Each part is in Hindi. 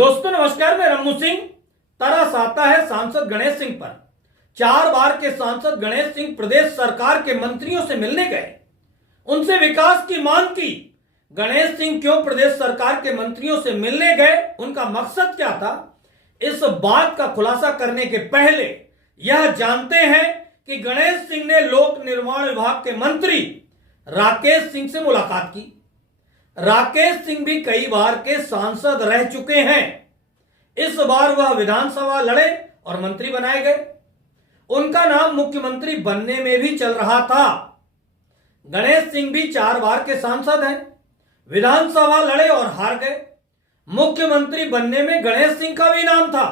दोस्तों नमस्कार, मैं रम्मू सिंह। तरस आता है सांसद गणेश सिंह पर। 4 बार के सांसद गणेश सिंह प्रदेश सरकार के मंत्रियों से मिलने गए, उनसे विकास की मांग की। गणेश सिंह क्यों प्रदेश सरकार के मंत्रियों से मिलने गए, उनका मकसद क्या था, इस बात का खुलासा करने के पहले यह जानते हैं कि गणेश सिंह ने लोक निर्माण विभाग के मंत्री राकेश सिंह से मुलाकात की। राकेश सिंह भी कई बार के सांसद रह चुके हैं। इस बार वह विधानसभा लड़े और मंत्री बनाए गए। उनका नाम मुख्यमंत्री बनने में भी चल रहा था। गणेश सिंह भी 4 बार के सांसद हैं, विधानसभा लड़े और हार गए। मुख्यमंत्री बनने में गणेश सिंह का भी नाम था।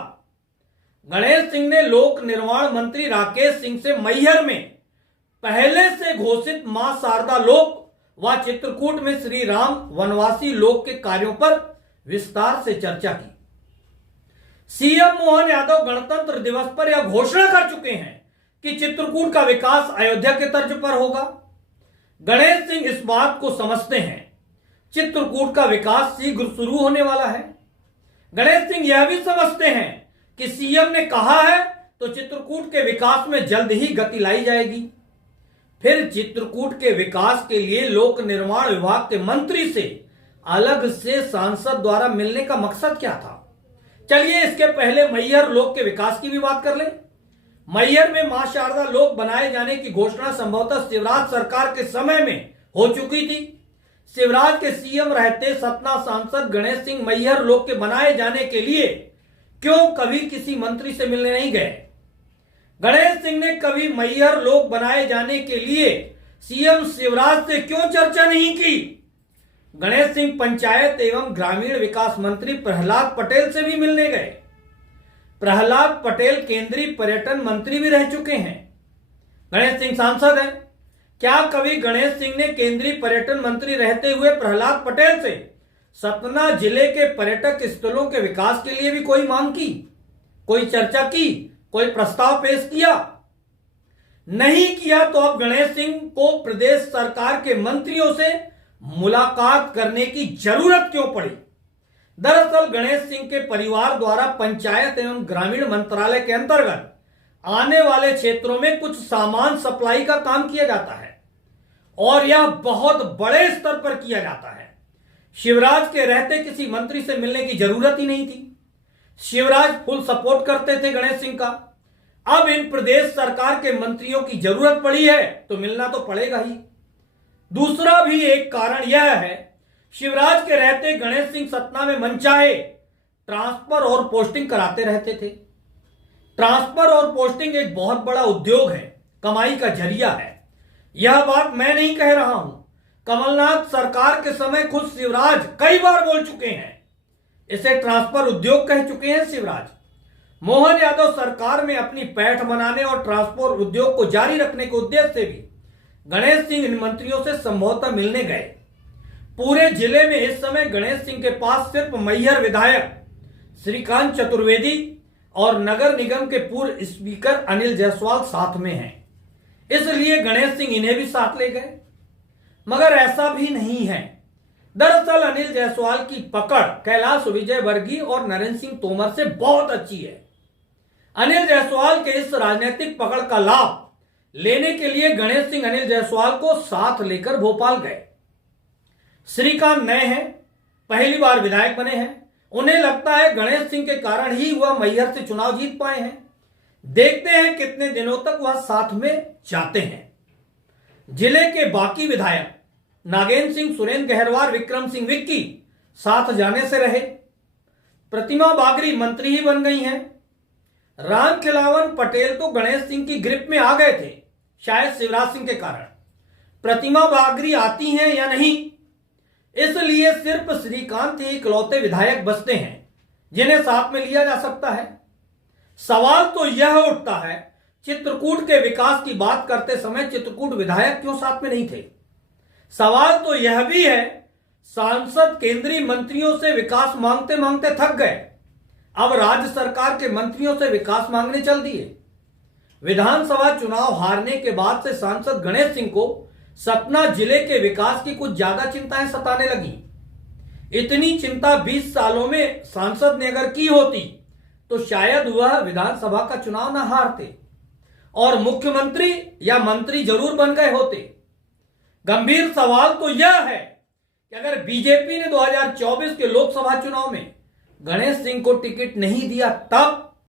गणेश सिंह ने लोक निर्माण मंत्री राकेश सिंह से मैहर में पहले से घोषित मां शारदा लोक व चित्रकूट में श्री राम वनवासी लोक के कार्यों पर विस्तार से चर्चा की। सीएम मोहन यादव गणतंत्र दिवस पर यह घोषणा कर चुके हैं कि चित्रकूट का विकास अयोध्या के तर्ज पर होगा। गणेश सिंह इस बात को समझते हैं, चित्रकूट का विकास शीघ्र शुरू होने वाला है। गणेश सिंह यह भी समझते हैं कि सीएम ने कहा है तो चित्रकूट के विकास में जल्द ही गति लाई जाएगी। फिर चित्रकूट के विकास के लिए लोक निर्माण विभाग के मंत्री से अलग से सांसद द्वारा मिलने का मकसद क्या था? चलिए इसके पहले मैहर लोक के विकास की भी बात कर लें। मैहर में मां शारदा लोक बनाए जाने की घोषणा संभवतः शिवराज सरकार के समय में हो चुकी थी। शिवराज के सीएम रहते सतना सांसद गणेश सिंह मैहर लोक के बनाए जाने के लिए क्यों कभी किसी मंत्री से मिलने नहीं गए? गणेश सिंह ने कभी मैहर लोक बनाए जाने के लिए सीएम शिवराज से क्यों चर्चा नहीं की? गणेश सिंह पंचायत एवं ग्रामीण विकास मंत्री प्रहलाद पटेल से भी मिलने गए। प्रहलाद पटेल केंद्रीय पर्यटन मंत्री भी रह चुके हैं। गणेश सिंह सांसद हैं। क्या कभी गणेश सिंह ने केंद्रीय पर्यटन मंत्री रहते हुए प्रहलाद पटेल से सतना जिले के पर्यटक स्थलों के विकास के लिए भी कोई मांग की, कोई चर्चा की, कोई प्रस्ताव पेश किया? नहीं किया तो अब गणेश सिंह को प्रदेश सरकार के मंत्रियों से मुलाकात करने की जरूरत क्यों पड़ी? दरअसल गणेश सिंह के परिवार द्वारा पंचायत एवं ग्रामीण मंत्रालय के अंतर्गत आने वाले क्षेत्रों में कुछ सामान सप्लाई का काम किया जाता है और यह बहुत बड़े स्तर पर किया जाता है। शिवराज के रहते किसी मंत्री से मिलने की जरूरत ही नहीं थी। शिवराज फुल सपोर्ट करते थे गणेश सिंह का। अब इन प्रदेश सरकार के मंत्रियों की जरूरत पड़ी है तो मिलना तो पड़ेगा ही। दूसरा भी एक कारण यह है, शिवराज के रहते गणेश सिंह सतना में मनचाहे ट्रांसफर और पोस्टिंग कराते रहते थे। ट्रांसफर और पोस्टिंग एक बहुत बड़ा उद्योग है, कमाई का जरिया है। यह बात मैं नहीं कह रहा हूं, कमलनाथ सरकार के समय खुद शिवराज कई बार बोल चुके हैं। इसे ट्रांसफर उद्योग कह चुके हैं शिवराज। मोहन यादव सरकार में अपनी पैठ बनाने और ट्रांसपोर्ट उद्योग को जारी रखने के उद्देश्य से भी गणेश सिंह इन मंत्रियों से संभवतः मिलने गए। पूरे जिले में इस समय गणेश सिंह के पास सिर्फ मैहर विधायक श्रीकांत चतुर्वेदी और नगर निगम के पूर्व स्पीकर अनिल जायसवाल साथ में हैं, इसलिए गणेश सिंह इन्हें भी साथ ले गए। मगर ऐसा भी नहीं है। दरअसल अनिल जायसवाल की पकड़ कैलाश विजयवर्गीय और नरेंद्र सिंह तोमर से बहुत अच्छी है। अनिल जायसवाल के इस राजनीतिक पकड़ का लाभ लेने के लिए गणेश सिंह अनिल जायसवाल को साथ लेकर भोपाल गए। श्रीकांत नए हैं, पहली बार विधायक बने हैं। उन्हें लगता है गणेश सिंह के कारण ही वह मैहर से चुनाव जीत पाए हैं। देखते हैं कितने दिनों तक वह साथ में जाते हैं। जिले के बाकी विधायक नागेंद्र सिंह, सुरेंद्र गहरवार, विक्रम सिंह विक्की साथ जाने से रहे। प्रतिमा बागरी मंत्री ही बन गई हैं। राम खिलावन पटेल तो गणेश सिंह की ग्रिप में आ गए थे, शायद शिवराज सिंह के कारण। प्रतिमा बागरी आती हैं या नहीं, इसलिए सिर्फ श्रीकांत ही इकलौते विधायक बचते हैं जिन्हें साथ में लिया जा सकता है। सवाल तो यह उठता है, चित्रकूट के विकास की बात करते समय चित्रकूट विधायक क्यों साथ में नहीं थे? सवाल तो यह भी है, सांसद केंद्रीय मंत्रियों से विकास मांगते मांगते थक गए, अब राज्य सरकार के मंत्रियों से विकास मांगने चल दिए। विधानसभा चुनाव हारने के बाद से सांसद गणेश सिंह को सतना जिले के विकास की कुछ ज्यादा चिंताएं सताने लगी। इतनी चिंता 20 सालों में सांसद ने अगर की होती तो शायद वह विधानसभा का चुनाव न हारते और मुख्यमंत्री या मंत्री जरूर बन गए होते। गंभीर सवाल तो यह है कि अगर बीजेपी ने 2024 के लोकसभा चुनाव में गणेश सिंह को टिकट नहीं दिया तब